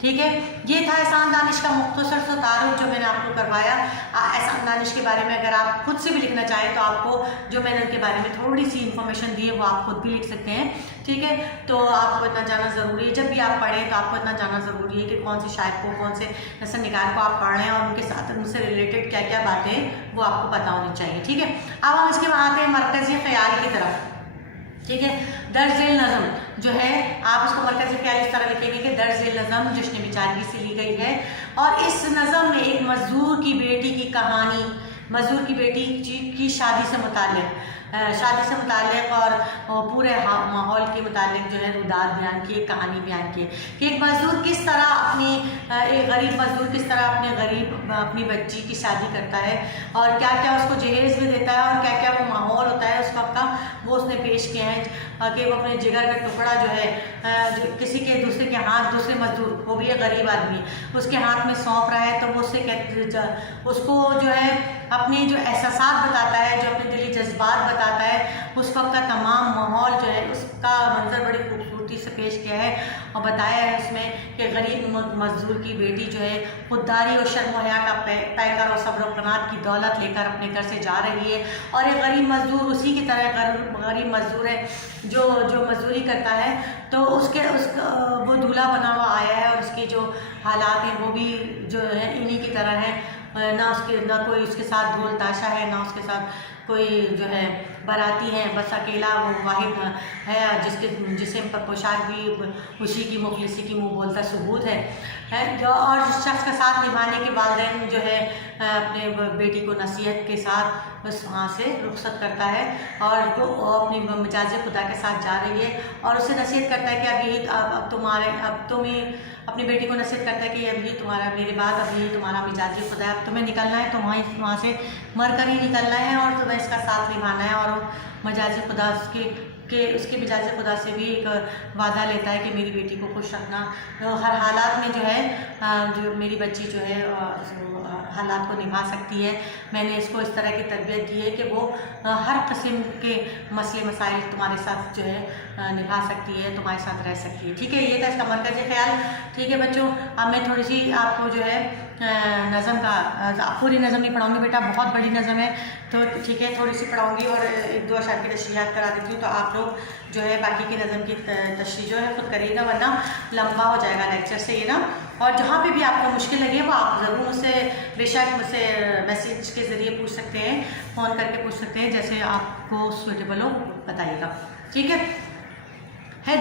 ٹھیک ہے، یہ تھا احسان دانش کا مختصر سا تعارف جو میں نے آپ کو کروایا۔ احسان دانش کے بارے میں اگر آپ خود سے بھی لکھنا چاہیں تو آپ کو جو میں نے ان کے بارے میں تھوڑی سی انفارمیشن دی ہے وہ آپ خود بھی لکھ سکتے ہیں، ٹھیک ہے۔ تو آپ کو اتنا جاننا ضروری ہے، جب بھی آپ پڑھیں تو آپ کو اتنا جاننا ضروری ہے کہ کون سے شاعر کو، کون سے نثر نگار کو آپ پڑھ رہے ہیں اور ان کے ساتھ ان سے ریلیٹڈ کیا کیا باتیں وہ آپ کو پتہ ہونی چاہیے، ٹھیک ہے۔ اب ہم اس کے بعد آتے ہیں مرکزی خیال کی طرف، ٹھیک ہے۔ درج ذیل نظم جو ہے آپ اس کو مرکزی خیال اس طرح لکھیں گے کہ درج ذیل نظم جشن بیچارگی سے لی گئی ہے، اور اس نظم میں ایک مزدور کی بیٹی کی کہانی، مزدور کی بیٹی کی شادی سے متعلق اور پورے ماحول کے متعلق جو ہے روداد بیان کی، ایک کہانی بیان کی کہ ایک مزدور کس طرح ایک غریب مزدور کس طرح اپنی بچی کی شادی کرتا ہے، اور کیا کیا اس کو جہیز بھی دیتا ہے، اور کیا کیا وہ ماحول ہوتا ہے اس وقت کا وہ اس نے پیش کیا ہے کہ وہ اپنے جگر کا ٹکڑا جو ہے کسی کے دوسرے کے ہاتھ، دوسرے مزدور وہ بھی ایک غریب آدمی اس کے ہاتھ میں سونپ رہا ہے، تو وہ اس کو جو ہے اپنے جو احساسات بتاتا ہے، جو اپنے دلی جذبات بتاتا ہے، اس وقت کا تمام ماحول جو ہے اس کا منظر بڑی خوبصورتی سے پیش کیا ہے، اور بتایا ہے اس میں کہ غریب مزدور کی بیٹی جو ہے خودداری اور شرم و حیا کا پیکر اور صبر و قناعت کی دولت لے کر اپنے گھر سے جا رہی ہے، اور ایک غریب مزدور اسی کی طرح غریب مزدور ہے جو مزدوری کرتا ہے، تو وہ دولہا بنا ہوا آیا ہے، اور اس کے جو حالات ہیں وہ بھی جو ہے انہی کی طرح ہیں، نہ کوئی اس کے ساتھ ڈھول تاشا ہے، نہ اس کے ساتھ کوئی جو ہے باراتی ہیں، بس اکیلا وہ واحد ہے جس کے جسم پر پوشاک بھی اسی کی مخلصی کی منہ بولتا ثبوت ہے، اور اس شخص کا ساتھ نبھانے کے والدین جو ہے اپنے بیٹی کو نصیحت کے ساتھ اس وہاں سے رخصت کرتا ہے، اور اپنی مجاز خدا کے ساتھ جا رہی ہے، اور اسے نصیحت کرتا ہے کہ اب تم اپنی بیٹی کو نصیحت کرتا ہے کہ اب یہ تمہارا میرے بعد اب یہ تمہارا مجاز خدا ہے، اب تمہیں نکلنا ہے تو وہاں سے مر کر ہی نکلنا ہے، اور تمہیں اس کا ساتھ نبھانا ہے، اور مجاز خدا اس کے مجاز خدا سے بھی ایک وعدہ لیتا ہے کہ میری بیٹی کو خوش رکھنا ہر حالات میں، جو ہے جو میری بچی جو ہے حالات کو نبھا سکتی ہے، میں نے اس کو اس طرح کی تربیت دی ہے کہ وہ ہر قسم کے مسئلے مسائل تمہارے ساتھ جو ہے نبھا سکتی ہے، تمہارے ساتھ رہ سکتی ہے، ٹھیک ہے۔ یہ تھا اس کا مرکزی خیال، ٹھیک ہے بچوں۔ اب میں تھوڑی سی آپ کو جو ہے نظم کا پوری نظم نہیں پڑھاؤں گی بیٹا، بہت بڑی نظم ہے، تو ٹھیک ہے تھوڑی سی پڑھاؤں گی اور ایک دو اشعار کی تشریحات کرا دیتی ہوں، تو آپ لوگ جو ہے باقی کی نظم کی تشریح جو ہے خود کریے گا، ورنہ لمبا ہو جائے گا لیکچر سے یہ نا۔ اور جہاں پہ بھی آپ کو مشکل لگے وہ آپ ضرور مجھ سے بے شک مجھ سے میسیج کے ذریعے پوچھ سکتے ہیں، فون کر کے پوچھ سکتے ہیں، جیسے آپ کو سوٹیبل ہو بتائیے گا، ٹھیک ہے۔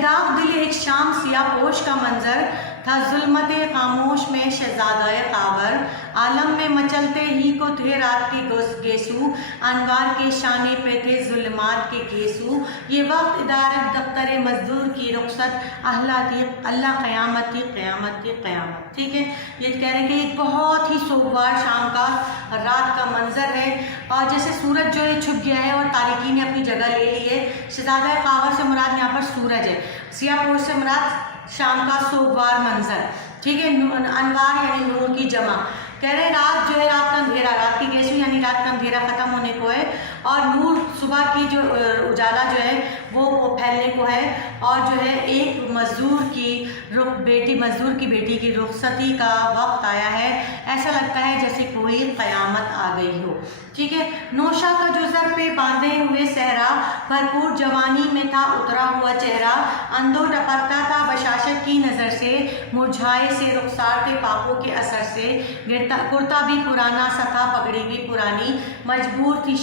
داغ دل ایک شام سیاہ پوش کا منظر تھا، ظلمت خاموش میں شہزادہ خاور، عالم میں مچلتے ہی کو تھے رات کے گیسو، انوار کے شانے پہ تھے ظلمات کے گیسو، یہ وقت ادارت دفتر مزدور کی رخصت، اللہ قیامت کی قیامت کی قیامت، ٹھیک ہے۔ یہ کہہ رہے ہیں کہ ایک بہت ہی سوگوار شام کا رات کا منظر ہے، اور جیسے سورج جو ہے چھپ گیا ہے اور تاریکی نے اپنی جگہ لے لی ہے، شہزادہ خاور سے مراد یہاں پر سورج ہے، سیاہ پوش سے مراد شام کا سوگوار منظر، ٹھیک ہے۔ انوار یعنی نور کی جمع، کہہ رہے ہیں رات جو ہے رات کا اندھیرا، رات کی گیسو یعنی رات کا اندھیرا ختم ہونے کو ہے، اور نور صبح کی جو اجالا جو ہے وہ پھیلنے کو ہے، اور جو ہے ایک مزدور کی بیٹی کی رخصتی کا وقت آیا ہے، ایسا لگتا ہے جیسے کوئی قیامت آ گئی ہو، ٹھیک ہے۔ نوشا کا جو سر پہ باندھے ہوئے صحرا، بھرپور جوانی میں تھا اترا ہوا چہرہ، اندو ٹپکتا تھا بشاشت کی نظر سے، مرجھائے سے رخسار تھے پاپوں کے اثر سے، کرتا بھی پرانا سا تھا پگڑی بھی پرانی، مجبور تھی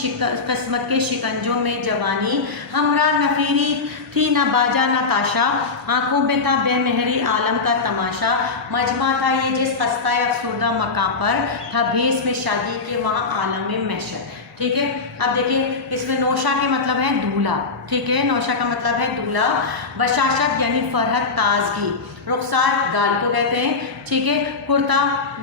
قسمت کے شکنجوں میں جوانی، ہمراہ نفیری تھی نہ باجا نہ تاشا، آنکھوں میں تھا بے مہری عالم کا تماشا، مجمع تھا یہ جس خستہ افسردہ مقام پر، تھا بھیس میں شادی کے وہاں عالم محشر، ٹھیک ہے۔ اب دیکھیں اس میں نوشا کے مطلب ہے دولہا، ٹھیک ہے، نوشا کا مطلب ہے دولہا، بشاشت یعنی فرحت تازگی، رخسار گال کو کہتے ہیں، ٹھیک ہے، کرتا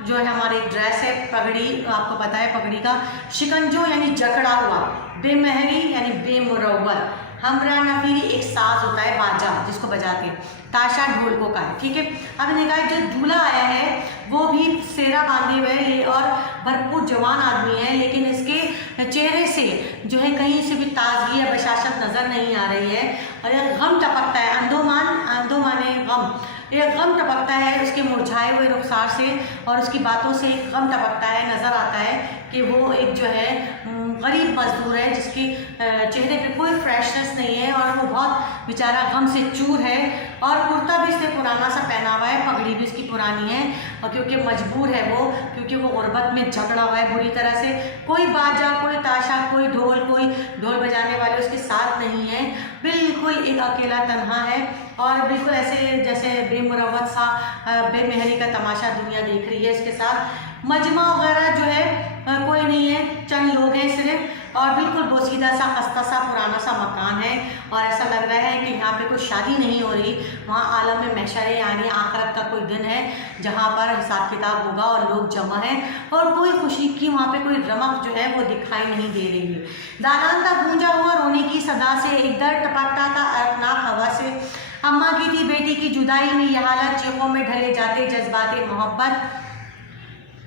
جو ہے ہماری ڈریس ہے، پگڑی آپ کو پتہ ہے پگڑی کا، شکنجو یعنی جکڑا ہوا، بے مہری یعنی بے مروت، ہمراہ نفیری ایک ساز ہوتا ہے باجا جس کو بجاتے ہیں، تاشا ڈھول کو کہا ہے، ٹھیک ہے۔ اب نے کہا جو دولہا آیا ہے وہ بھی سیرا باندھے ہوئے اور بھرپور جوان آدمی ہے، لیکن اس کے چہرے سے جو ہے کہیں سے بھی تازگی یا بشاشت نظر نہیں آ رہی ہے، اور ایک غم ٹپکتا ہے، اندو مانے غم، ایک غم ٹپکتا ہے اس کے مرجھائے ہوئے رخسار سے، اور اس کی باتوں سے ایک غم ٹپکتا ہے، نظر آتا ہے کہ وہ ایک جو ہے غریب مزدور ہے جس کی چہرے پہ کوئی فریشنس نہیں ہے، اور وہ بہت بیچارہ غم سے چور ہے، اور کرتا بھی اس نے پرانا سا پہنا ہوا ہے، پگڑی بھی اس کی پرانی ہے، اور کیونکہ مجبور ہے وہ، کیونکہ وہ غربت میں جھگڑا ہوا ہے بری طرح سے، کوئی باجا، کوئی تاشا، کوئی ڈھول بجانے والے اس کے ساتھ نہیں ہیں، بالکل ایک اکیلا تنہا ہے، اور بالکل ایسے جیسے بے مروت سا بے مہری کا تماشا دنیا دیکھ رہی ہے اس کے ساتھ۔ مجمع وغیرہ جو ہے کوئی نہیں ہے، چند لوگ ہیں صرف، اور بالکل بوسیدہ سا خستہ سا پرانا سا مکان ہے، اور ایسا لگ رہا ہے کہ یہاں پہ کوئی شادی نہیں ہو رہی، وہاں عالم میں محشر یعنی آخرت کا کوئی دن ہے جہاں پر حساب کتاب ہوگا اور لوگ جمع ہیں، اور کوئی خوشی کی وہاں پہ کوئی رمق جو ہے وہ دکھائی نہیں دے رہی ہے۔ دالان تھا گونجا ہوا رونے کی صدا سے، ایک درد ٹپکتا تھا ارفناک ہوا سے، اماں کی تھی بیٹی کی جدائی میں یہ حالت، چیخوں میں ڈھلے جاتے جذبات محبت،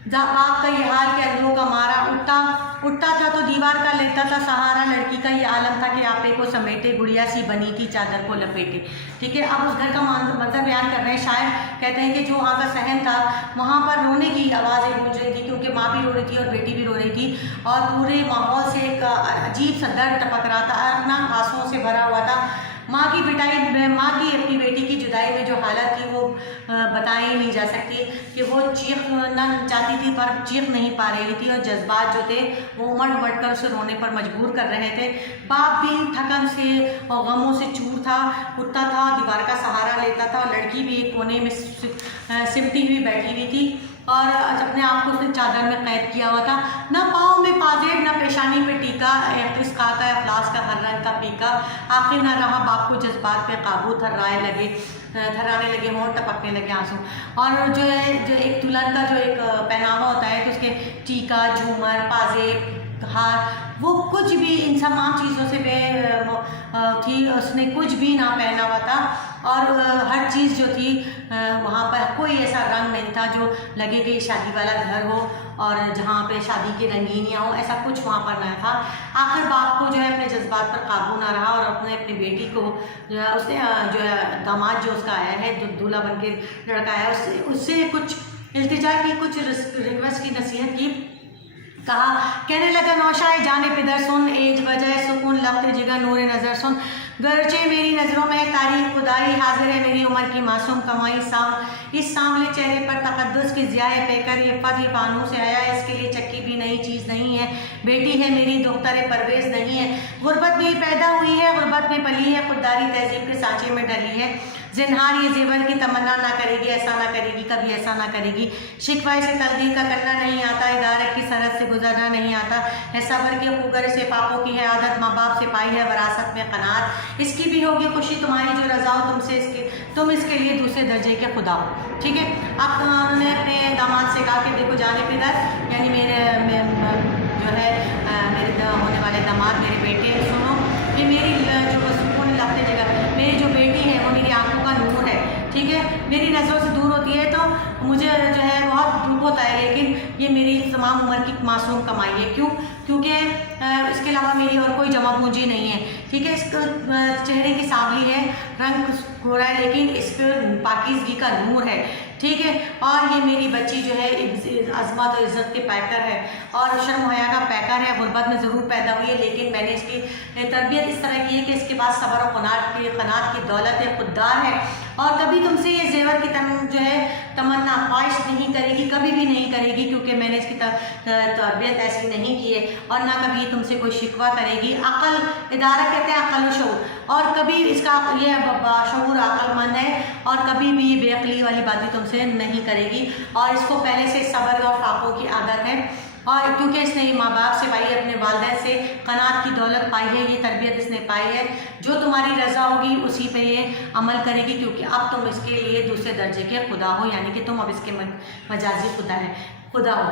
باپ کا یہ حال کہ اندروں کا مارا اٹھتا تھا تو دیوار کا لیتا تھا سہارا، لڑکی کا یہ عالم تھا کہ آپے کو سمیٹے، گڑیا سی بنی تھی چادر کو لپیٹے۔ ٹھیک ہے، اب اس گھر کا منظر بیان کر رہے ہیں شاعر، کہتے ہیں کہ جو وہاں کا صحن تھا وہاں پر رونے کی آوازیں گونج رہی تھی، کیونکہ ماں بھی رو رہی تھی اور بیٹی بھی رو رہی تھی، اور پورے ماحول سے ایک عجیب سا درد ٹپک رہا تھا، ارفناک آنسوؤں سے بھرا ہوا تھا۔ ماں کی اپنی بیٹی کی جدائی میں جو حالت تھی وہ بتائی نہیں جا سکتی، کہ وہ چیخنا چاہتی تھی پر چیخ نہیں پا رہی تھی، اور جذبات جو تھے وہ امڑ کر اسے رونے پر مجبور کر رہے تھے۔ باپ بھی تھکن سے اور غموں سے چور تھا، اٹھتا تھا، دیوار کا سہارا لیتا تھا، اور لڑکی بھی ایک کونے میں سمٹی ہوئی بیٹھی ہوئی تھی، اور اپنے آپ کو اس نے چادر میں قید کیا ہوا تھا، نہ پاؤں میں پازیب، نہ پیشانی پہ ٹیکا، اس کا افلاس کا ہر رنگ کا پیکا، آخر نہ رہا باپ کو جذبات پہ قابو، تھرانے لگے ہونٹ، ٹپکنے لگے آنسو، اور جو ایک دلہن کا جو ایک پہناوا ہوتا ہے کہ اس کے ٹیکا، جھومر، پازیب، ہار، وہ کچھ بھی ان تمام چیزوں سے بے تھی، اس نے کچھ بھی نہ پہنا ہوا تھا، اور ہر چیز جو تھی وہاں پر کوئی ایسا رنگ نہیں تھا جو لگے کہ شادی والا گھر ہو اور جہاں پہ شادی کی رنگینیاں ہوں، ایسا کچھ وہاں پر نہ تھا۔ آخر باپ کو جو ہے اپنے جذبات پر قابو نہ رہا، اور اپنی بیٹی کو جو ہے اس نے جو ہے داماد جو اس کا آیا ہے، دولہا بن کے لڑکا آیا، اس سے کچھ التجا کی، کچھ ریکویسٹ کی، نصیحت کی، کہا، کہنے لگا نوشائے جانے پدر سن، ایج بجائے سکون لخت جگر نور نظر سن، گرچہ میری نظروں میں تاریخ خدائی، حاضر ہے میری عمر کی معصوم کمائی، اس سامنے چہرے پر تقدس کی ضیاء پیکر، یہ فتح پانوں سے آیا، اس کے لیے چکی بھی نئی چیز نہیں ہے، بیٹی ہے میری دختر پرویز نہیں ہے، غربت میں پیدا ہوئی ہے، غربت میں پلی ہے، خودداری تہذیب کے سانچے میں ڈلی ہے، زنہار یہ زیور کی تمنا نہ کرے گی، ایسا نہ کرے گی، کبھی ایسا نہ کرے گی، شکوہ سے تقدیر کا کرنا نہیں آتا، ادارت کی سرحد سے گزرنا نہیں آتا، ہے صبر کے خوگر سے پاپوں کی ہے عادت، ماں باپ سے پائی ہے وراثت میں قناعت، اس کی بھی ہوگی خوشی تمہاری جو رضا ہو تم اس کے لیے دوسرے درجے کے خدا ہو۔ ٹھیک ہے، اب انہوں نے اپنے داماد سے کہا کہ دیکھو جانے پدر، یعنی میرے جو ہے میرے ہونے والے داماد، میرے بیٹے، سنو کہ میری جو سکون لگتے جگہ میری جو بیٹی ہے وہ میری آنکھوں کا نور ہے، ٹھیک ہے، میری نظروں سے دور ہوتی ہے تو مجھے جو ہے بہت دکھ ہوتا ہے، لیکن یہ میری تمام عمر کی معصوم کمائی ہے، کیونکہ اس کے علاوہ میری اور کوئی جمع پونجی نہیں ہے، ٹھیک ہے، اس چہرے کی سانولی ہے، رنگ گورا ہے، لیکن اس پہ پاکیزگی کا نور ہے، ٹھیک ہے، اور یہ میری بچی جو ہے عظمت و عزت کے پیکر ہے اور شرم و حیا کا پیکر ہے، غربت میں ضرور پیدا ہوئی ہے، لیکن میں نے اس کی تربیت اس طرح کی ہے کہ اس کے پاس صبر و قناعت کی دولت ہے، خوددار ہے، اور کبھی تم سے یہ زیور کی جو ہے تمنا خواہش نہیں کرے گی، کبھی بھی نہیں کرے گی، کیونکہ میں نے اس کی تربیت ایسی نہیں کی ہے، اور نہ کبھی تم سے کوئی شکوہ کرے گی۔ عقل، ادارہ کہتے ہیں عقل و شعور، اور کبھی اس کا یہ شعور عقل مند ہے، اور کبھی بھی یہ بے عقلی والی باتیں تم سے نہیں کرے گی، اور اس کو پہلے سے صبر اور فاقوں کی عادت ہے، اور کیونکہ اس نے ماں باپ سے پائی ہے، اپنے والدین سے قناعت کی دولت پائی ہے، یہ تربیت اس نے پائی ہے، جو تمہاری رضا ہوگی اسی پہ یہ عمل کرے گی، کیونکہ اب تم اس کے لیے دوسرے درجے کے خدا ہو، یعنی کہ تم اب اس کے مجازی خدا ہو۔